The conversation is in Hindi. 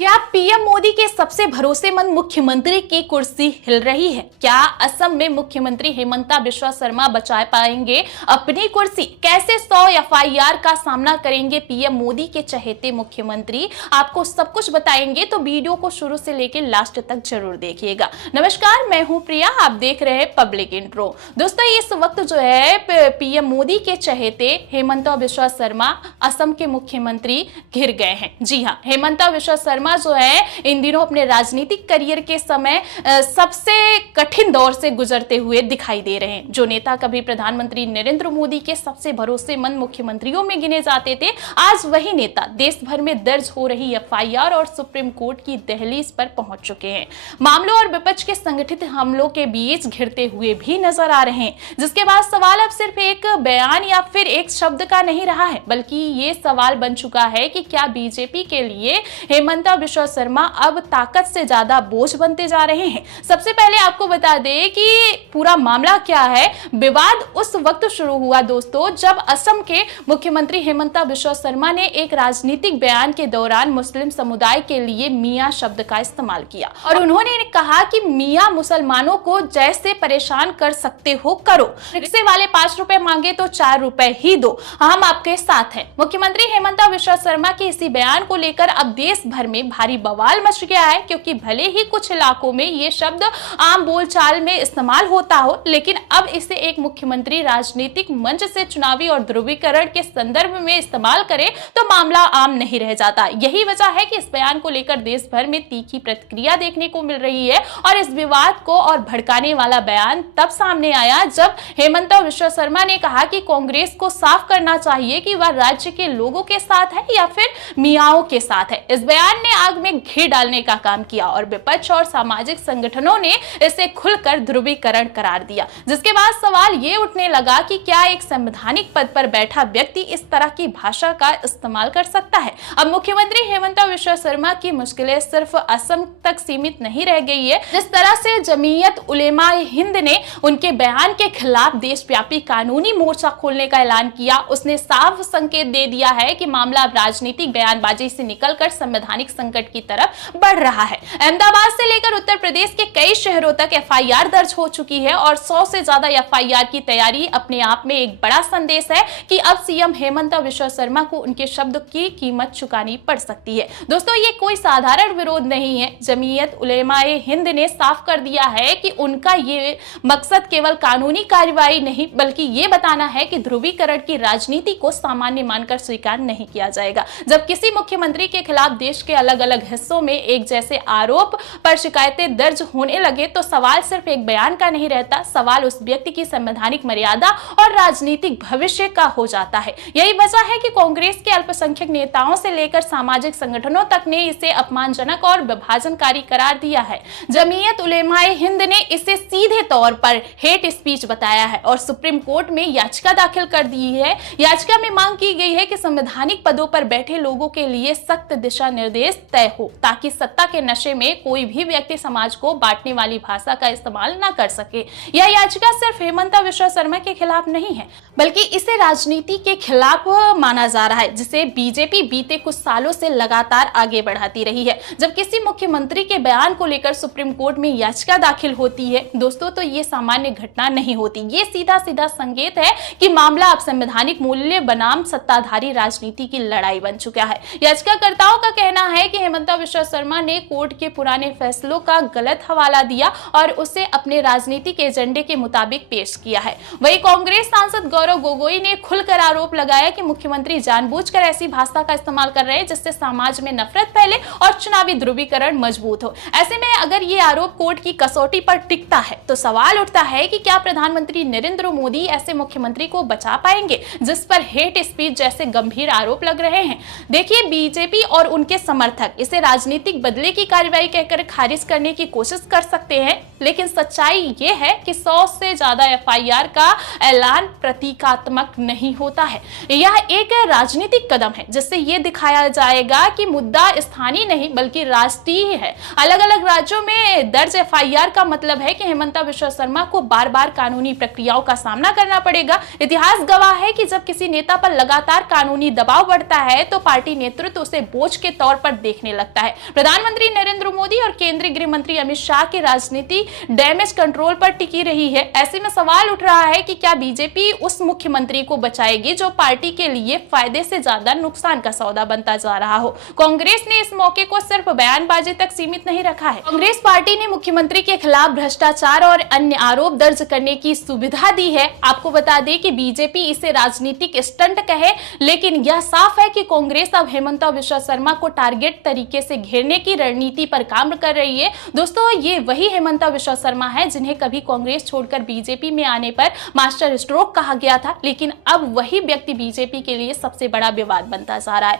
क्या पीएम मोदी के सबसे भरोसेमंद मुख्यमंत्री की कुर्सी हिल रही है? क्या असम में मुख्यमंत्री हेमंता बिश्वा शर्मा बचा पाएंगे अपनी कुर्सी? कैसे 100 एफआईआर का सामना करेंगे पीएम मोदी के चहेते मुख्यमंत्री? आपको सब कुछ बताएंगे, तो वीडियो को शुरू से लेकर लास्ट तक जरूर देखिएगा। नमस्कार, मैं हूं प्रिया, आप देख रहे हैं पब्लिक इंट्रो। दोस्तों, इस वक्त जो है पीएम मोदी के चहेते हेमंता बिश्वा शर्मा असम के मुख्यमंत्री घिर गए हैं। जी हाँ, हेमंता बिश्वा शर्मा जो है इन दिनों अपने राजनीतिक करियर के समय सबसे कठिन दौर से गुजरते हुए दिखाई दे रहे हैं। जो नेता कभी प्रधानमंत्री नरेंद्र मोदी के सबसे भरोसेमंद मुख्यमंत्रियों में गिने जाते थे, आज वही नेता देश भर में दर्ज हो रही एफआईआर और सुप्रीम कोर्ट की दहलीज पर पहुंच चुके हैं। मामलों और विपक्ष के संगठित हमलों के बीच घिरते हुए भी नजर आ रहे हैं, जिसके बाद सवाल अब सिर्फ एक बयान या फिर एक शब्द का नहीं रहा है, बल्कि ये सवाल बन चुका है कि क्या बीजेपी के लिए हेमंता बिश्वा शर्मा अब ताकत से ज्यादा बोझ बनते जा रहे हैं। सबसे पहले आपको बता दें कि पूरा मामला क्या है। विवाद उस वक्त शुरू हुआ दोस्तों, जब असम के मुख्यमंत्री हेमंता बिश्वा शर्मा ने एक राजनीतिक बयान के दौरान मुस्लिम समुदाय के लिए मियां शब्द का इस्तेमाल किया और उन्होंने कहा कि मियां मुसलमानों को जैसे परेशान कर सकते हो करो, रिक्शे वाले 5 रुपए मांगे तो 4 रुपए ही दो, हम आपके साथ हैं। मुख्यमंत्री हेमंता बिश्वा शर्मा के इसी बयान को लेकर अब देश भर में भारी बवाल मच गया है, क्योंकि भले ही कुछ इलाकों में ये शब्द आम बोलचाल में इस्तेमाल होता हो, लेकिन अब इसे एक मुख्यमंत्री राजनीतिक मंच से चुनावी और ध्रुवीकरण के संदर्भ में इस्तेमाल करे तो मामला आम नहीं रह जाता। यही वजह है कि इस बयान को लेकर देश भर में तीखी प्रतिक्रिया देखने को मिल रही है और इस विवाद को और भड़काने वाला बयान तब सामने आया जब हेमंता बिश्वा शर्मा ने कहा कि कांग्रेस को साफ करना चाहिए कि वह राज्य के लोगों के साथ है या फिर मियाओं के साथ है। इस बयान ने आग में घी डालने का काम किया और विपक्ष और सामाजिक संगठनों ने इसे खुलकर ध्रुवीकरण करार दिया, जिसके बाद सवाल ये उठने लगा कि क्या एक संवैधानिक पद पर बैठा व्यक्ति इस तरह की भाषा का इस्तेमाल कर सकता है। अब मुख्यमंत्री हेमंता बिश्वा शर्मा की मुश्किलें सिर्फ असम तक सीमित नहीं रह गई है। जिस तरह से जमीयत उलेमा हिंद ने उनके बयान के खिलाफ देशव्यापी कानूनी मोर्चा खोलने का ऐलान किया, उसने साफ संकेत दे दिया है कि मामला अब राजनीतिक बयानबाजी से निकलकर संवैधानिक संकट की तरफ बढ़ रहा है। अहमदाबाद से लेकर उत्तर प्रदेश के कई शहरों तक एफआईआर दर्ज हो चुकी है और 100 से ज्यादा एफआईआर की तैयारी अपने आप में एक बड़ा संदेश है कि अब सीएम हेमंता बिश्वा शर्मा को उनके शब्द की कीमत चुकानी पड़ सकती है। दोस्तों, ये कोई साधारण विरोध नहीं है। जमीयत उलेमाए हिंद ने साफ कर दिया है कि उनका ये मकसद केवल कानूनी कार्रवाई नहीं, बल्कि ये बताना है कि ध्रुवीकरण की राजनीति को सामान्य मानकर स्वीकार नहीं किया जाएगा। जब किसी मुख्यमंत्री के खिलाफ देश के अलग अलग हिस्सों में एक जैसे आरोप पर शिकायतें दर्ज होने लगे तो सवाल सिर्फ एक बयान का नहीं रहता, सवाल उस व्यक्ति की संवैधानिक मर्यादा और राजनीतिक भविष्य का हो जाता है। यही वजह है कि कांग्रेस के अल्पसंख्यक नेताओं से लेकर सामाजिक संगठनों तक ने इसे अपमानजनक और विभाजनकारी करार दिया है। जमीयत उलेमाए हिंद ने इसे सीधे तौर पर हेट स्पीच बताया है और सुप्रीम कोर्ट में याचिका दाखिल कर दी है। याचिका में मांग की गई है कि संवैधानिक पदों पर बैठे लोगों के लिए सख्त दिशा निर्देश तय हो, ताकि सत्ता के नशे में कोई भी व्यक्ति समाज को बांटने वाली भाषा का इस्तेमाल न कर सके। यह याचिका सिर्फ हेमंता बिश्वा शर्मा के खिलाफ नहीं है, बल्कि इसे राजनीति के खिलाफ माना जा रहा है, जिसे बीजेपी बीते कुछ सालों से लगातार आगे बढ़ाती रही है। जब किसी मुख्यमंत्री के बयान को लेकर सुप्रीम कोर्ट में याचिका दाखिल होती है दोस्तों, तो ये सामान्य घटना नहीं होती। ये सीधा सीधा संकेत है कि मामला अब संवैधानिक मूल्य बनाम सत्ताधारी राजनीति की लड़ाई बन चुका है। याचिकाकर्ताओं का कहना है कि हेमंता बिश्वा शर्मा ने कोर्ट के पुराने फैसलों का गलत हवाला दिया और उसे अपने राजनीतिक एजेंडे के मुताबिक पेश किया है। वहीं कांग्रेस सांसद गौरव गोगोई ने खुलकर आरोप लगाया कि मुख्यमंत्री जानबूझकर ऐसी भाषा का इस्तेमाल कर रहे हैं जिससे समाज में नफरत फैले और चुनावी ध्रुवीकरण मजबूत हो। ऐसे में अगर ये आरोप कोर्ट की कसौटी पर टिकता है तो सवाल उठता है कि क्या प्रधानमंत्री नरेंद्र मोदी ऐसे मुख्यमंत्री को बचा पाएंगे जिस पर हेट स्पीच जैसे गंभीर आरोप लग रहे हैं। देखिए, बीजेपी और उनके समर्थक इसे राजनीतिक बदले की कार्रवाई कहकर खारिज करने की कोशिश कर सकते हैं, लेकिन सच्चाई ये है कि 100 से ज्यादा एफआईआर का ऐलान प्रतीकात्मक नहीं होता है। यह एक राजनीतिक कदम है जिससे यह दिखाया जाएगा कि मुद्दा स्थानीय नहीं बल्कि राष्ट्रीय है। अलग अलग राज्यों में दर्ज एफआईआर का मतलब है कि हेमंता बिश्वा शर्मा को बार बार कानूनी प्रक्रियाओं का सामना करना पड़ेगा। इतिहास गवाह है कि जब किसी नेता पर लगातार कानूनी दबाव बढ़ता है तो पार्टी नेतृत्व उसे बोझ के तौर पर देखने लगता है। प्रधानमंत्री नरेंद्र मोदी और केंद्रीय गृह मंत्री अमित शाह की राजनीति डैमेज कंट्रोल पर टिकी रही है। ऐसे में सवाल उठ रहा है कि क्या बीजेपी उस मुख्यमंत्री को बचाएगी जो पार्टी के लिए फायदे से ज्यादा नुकसान का सौदा बनता जा रहा हो। कांग्रेस ने इस मौके को सिर्फ बयानबाजी तक सीमित नहीं रखा है। कांग्रेस पार्टी ने मुख्यमंत्री के खिलाफ भ्रष्टाचार और अन्य आरोप दर्ज करने की सुविधा दी है। आपको बता दें कि बीजेपी इसे राजनीतिक स्टंट कहे, लेकिन यह साफ है कि कांग्रेस अब हेमंत बिश्वा शर्मा को टारगेट तरीके से घेरने की रणनीति पर काम कर रही है। दोस्तों, ये वही हेमंत बिश्वा शर्मा है जिन्हें कभी कांग्रेस छोड़कर बीजेपी में आने पर मास्टर स्ट्रोक कहा गया था, लेकिन अब वही व्यक्ति बीजेपी के लिए सबसे बड़ा विवाद बनता जा रहा है।